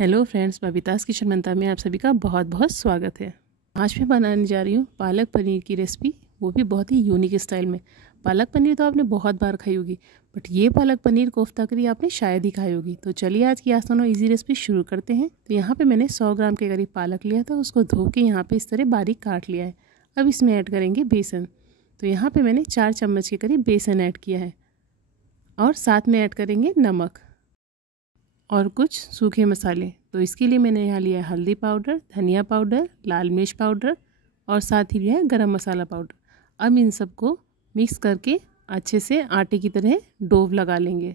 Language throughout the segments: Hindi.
हेलो फ्रेंड्स, बबीताज़ किचन मंता में आप सभी का बहुत बहुत स्वागत है। आज मैं बनाने जा रही हूँ पालक पनीर की रेसिपी, वो भी बहुत ही यूनिक स्टाइल में। पालक पनीर तो आपने बहुत बार खाई होगी, बट ये पालक पनीर कोफ्ता करी आपने शायद ही खाई होगी। तो चलिए आज की आसान और ईजी रेसिपी शुरू करते हैं। तो यहाँ पर मैंने 100 ग्राम के करीब पालक लिया था, उसको धो के यहाँ पर इस तरह बारीक काट लिया है। अब इसमें ऐड करेंगे बेसन। तो यहाँ पर मैंने 4 चम्मच के करीब बेसन ऐड किया है और साथ में ऐड करेंगे नमक और कुछ सूखे मसाले। तो इसके लिए मैंने यहाँ लिया है हल्दी पाउडर, धनिया पाउडर, लाल मिर्च पाउडर और साथ ही लिया है गरम मसाला पाउडर। अब इन सबको मिक्स करके अच्छे से आटे की तरह डोव लगा लेंगे।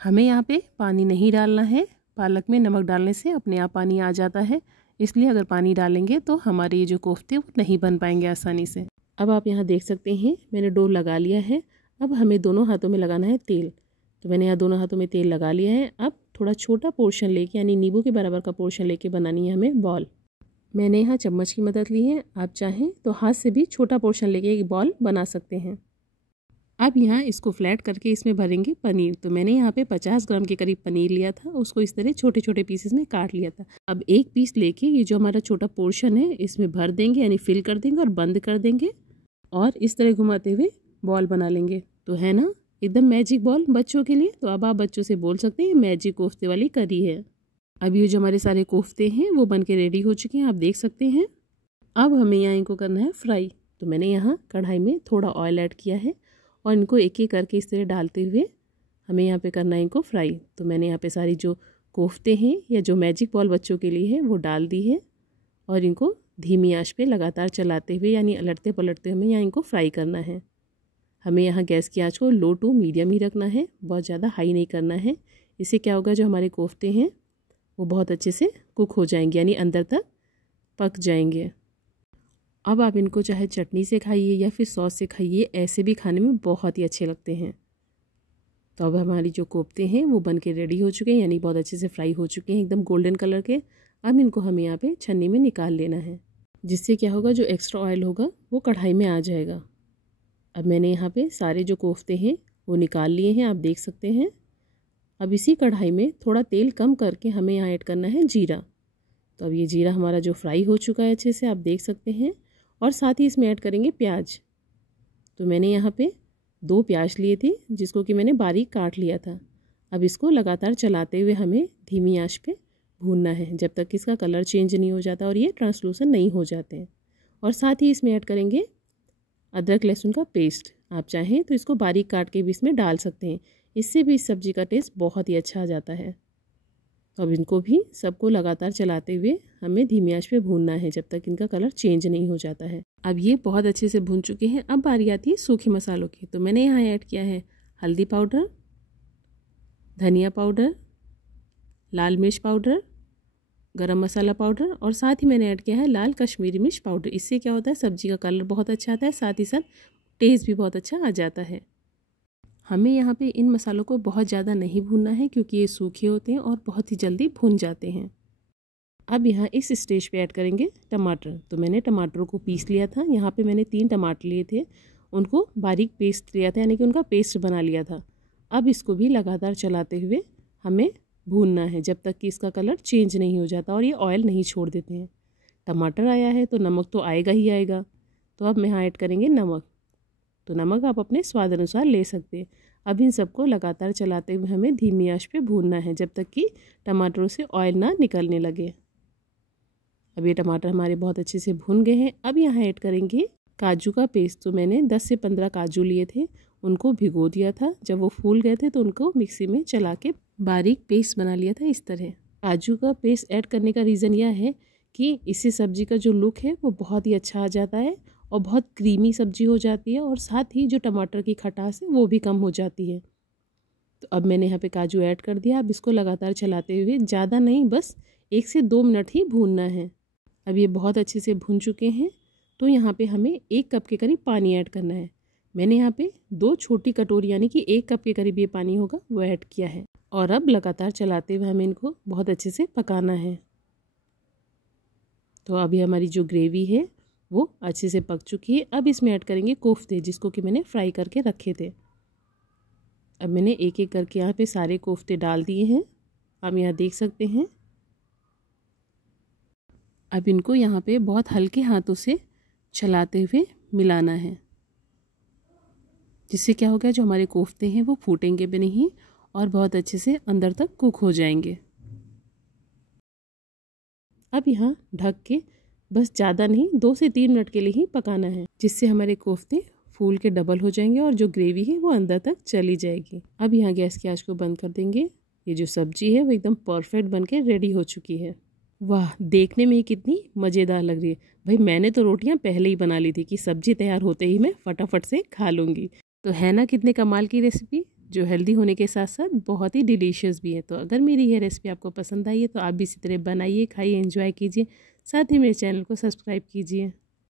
हमें यहाँ पे पानी नहीं डालना है, पालक में नमक डालने से अपने आप पानी आ जाता है, इसलिए अगर पानी डालेंगे तो हमारे ये जो कोफ्ते वो नहीं बन पाएंगे आसानी से। अब आप यहाँ देख सकते हैं मैंने डोव लगा लिया है। अब हमें दोनों हाथों में लगाना है तेल। तो मैंने यहाँ दोनों हाथों में तेल लगा लिया है। अब थोड़ा छोटा पोर्शन लेके, यानी नींबू के बराबर का पोर्शन लेके बनानी है हमें बॉल। मैंने यहाँ चम्मच की मदद ली है, आप चाहें तो हाथ से भी छोटा पोर्शन लेके एक बॉल बना सकते हैं। अब यहाँ इसको फ्लैट करके इसमें भरेंगे पनीर। तो मैंने यहाँ पे 50 ग्राम के करीब पनीर लिया था, उसको इस तरह छोटे छोटे पीसेस में काट लिया था। अब एक पीस लेके ये जो हमारा छोटा पोर्शन है इसमें भर देंगे, यानी फिल कर देंगे और बंद कर देंगे और इस तरह घुमाते हुए बॉल बना लेंगे। तो है ना एकदम मैजिक बॉल बच्चों के लिए। तो अब आप बच्चों से बोल सकते हैं मैजिक कोफ्ते वाली करी है। अब ये जो हमारे सारे कोफ्ते हैं वो बनके रेडी हो चुके हैं, आप देख सकते हैं। अब हमें यहाँ इनको करना है फ्राई। तो मैंने यहाँ कढ़ाई में थोड़ा ऑयल ऐड किया है और इनको एक एक करके इस तरह डालते हुए हमें यहाँ पे करना है इनको फ्राई। तो मैंने यहाँ पे सारी जो कोफ्ते हैं या जो मैजिक बॉल बच्चों के लिए है वो डाल दी है और इनको धीमी आंच पे लगातार चलाते हुए, यानी अलटते पलटते हमें यहाँ इनको फ्राई करना है। हमें यहाँ गैस की आंच को लो टू मीडियम ही रखना है, बहुत ज़्यादा हाई नहीं करना है। इससे क्या होगा, जो हमारे कोफ्ते हैं वो बहुत अच्छे से कुक हो जाएंगे, यानी अंदर तक पक जाएंगे। अब आप इनको चाहे चटनी से खाइए या फिर सॉस से खाइए, ऐसे भी खाने में बहुत ही अच्छे लगते हैं। तो अब हमारी जो कोफ्ते हैं वो बन के रेडी हो चुके हैं, यानी बहुत अच्छे से फ्राई हो चुके हैं, एकदम गोल्डन कलर के। अब इनको हमें यहाँ पे छन्नी में निकाल लेना है, जिससे क्या होगा, जो एक्स्ट्रा ऑयल होगा वो कढ़ाई में आ जाएगा। अब मैंने यहाँ पे सारे जो कोफ्ते हैं वो निकाल लिए हैं, आप देख सकते हैं। अब इसी कढ़ाई में थोड़ा तेल कम करके हमें यहाँ ऐड करना है जीरा। तो अब ये जीरा हमारा जो फ्राई हो चुका है अच्छे से, आप देख सकते हैं। और साथ ही इसमें ऐड करेंगे प्याज। तो मैंने यहाँ पे 2 प्याज लिए थे, जिसको कि मैंने बारीक काट लिया था। अब इसको लगातार चलाते हुए हमें धीमी आंच पे भूनना है, जब तक इसका कलर चेंज नहीं हो जाता और ये ट्रांसलूसेंट नहीं हो जाते हैं। और साथ ही इसमें ऐड करेंगे अदरक लहसुन का पेस्ट। आप चाहें तो इसको बारीक काट के भी इसमें डाल सकते हैं, इससे भी इस सब्ज़ी का टेस्ट बहुत ही अच्छा आ जाता है। तो अब इनको भी सबको लगातार चलाते हुए हमें धीमी आंच पे भूनना है, जब तक इनका कलर चेंज नहीं हो जाता है। अब ये बहुत अच्छे से भून चुके हैं। अब बारी आती है सूखे मसालों की। तो मैंने यहाँ ऐड किया है हल्दी पाउडर, धनिया पाउडर, लाल मिर्च पाउडर, गरम मसाला पाउडर और साथ ही मैंने ऐड किया है लाल कश्मीरी मिर्च पाउडर। इससे क्या होता है, सब्जी का कलर बहुत अच्छा आता है, साथ ही साथ टेस्ट भी बहुत अच्छा आ जाता है। हमें यहाँ पे इन मसालों को बहुत ज़्यादा नहीं भूनना है, क्योंकि ये सूखे होते हैं और बहुत ही जल्दी भून जाते हैं। अब यहाँ इस स्टेज पे ऐड करेंगे टमाटर। तो मैंने टमाटरों को पीस लिया था। यहाँ पे मैंने 3 टमाटर लिए थे, उनको बारीक पेस्ट लिया था, यानी कि उनका पेस्ट बना लिया था। अब इसको भी लगातार चलाते हुए हमें भूनना है, जब तक कि इसका कलर चेंज नहीं हो जाता और ये ऑयल नहीं छोड़ देते हैं। टमाटर आया है तो नमक तो आएगा ही आएगा। तो अब यहाँ ऐड करेंगे नमक। तो नमक आप अपने स्वाद अनुसार ले सकते हैं। अब इन सबको लगातार चलाते हुए हमें धीमी आंच पे भूनना है, जब तक कि टमाटरों से ऑयल ना निकलने लगे। अब ये टमाटर हमारे बहुत अच्छे से भून गए हैं। अब यहाँ ऐड करेंगे काजू का पेस्ट। तो मैंने 10 से 15 काजू लिए थे, उनको भिगो दिया था। जब वो फूल गए थे तो उनको मिक्सी में चला के बारीक पेस्ट बना लिया था इस तरह। काजू का पेस्ट ऐड करने का रीज़न यह है कि इससे सब्जी का जो लुक है वो बहुत ही अच्छा आ जाता है और बहुत क्रीमी सब्जी हो जाती है, और साथ ही जो टमाटर की खटास है वो भी कम हो जाती है। तो अब मैंने यहाँ पे काजू ऐड कर दिया। अब इसको लगातार चलाते हुए, ज़्यादा नहीं, बस 1 से 2 मिनट ही भूनना है। अब ये बहुत अच्छे से भून चुके हैं। तो यहाँ पे हमें 1 कप के करीब पानी ऐड करना है। मैंने यहाँ पे 2 छोटी कटोरी, यानी कि 1 कप के करीब ये पानी होगा, वो ऐड किया है। और अब लगातार चलाते हुए हमें इनको बहुत अच्छे से पकाना है। तो अभी हमारी जो ग्रेवी है वो अच्छे से पक चुकी है। अब इसमें ऐड करेंगे कोफ्ते, जिसको कि मैंने फ्राई करके रखे थे। अब मैंने एक एक करके यहाँ पे सारे कोफ्ते डाल दिए हैं, आप यहाँ देख सकते हैं। अब इनको यहाँ पे बहुत हल्के हाथों से चलाते हुए मिलाना है, जिससे क्या होगा, जो हमारे कोफ्ते हैं वो फूटेंगे भी नहीं और बहुत अच्छे से अंदर तक कुक हो जाएंगे। अब यहाँ ढक के बस ज़्यादा नहीं 2 से 3 मिनट के लिए ही पकाना है, जिससे हमारे कोफ्ते फूल के डबल हो जाएंगे और जो ग्रेवी है वो अंदर तक चली जाएगी। अब यहाँ गैस की आंच को बंद कर देंगे। ये जो सब्जी है वो एकदम परफेक्ट बन के रेडी हो चुकी है। वाह, देखने में ही कितनी मज़ेदार लग रही है। भाई मैंने तो रोटियां पहले ही बना ली थी कि सब्जी तैयार होते ही मैं फटाफट से खा लूँगी। तो है ना कितने कमाल की रेसिपी, जो हेल्दी होने के साथ साथ बहुत ही डिलीशियस भी है। तो अगर मेरी ये रेसिपी आपको पसंद आई है तो आप भी इसी तरह बनाइए, खाइए, एंजॉय कीजिए, साथ ही मेरे चैनल को सब्सक्राइब कीजिए।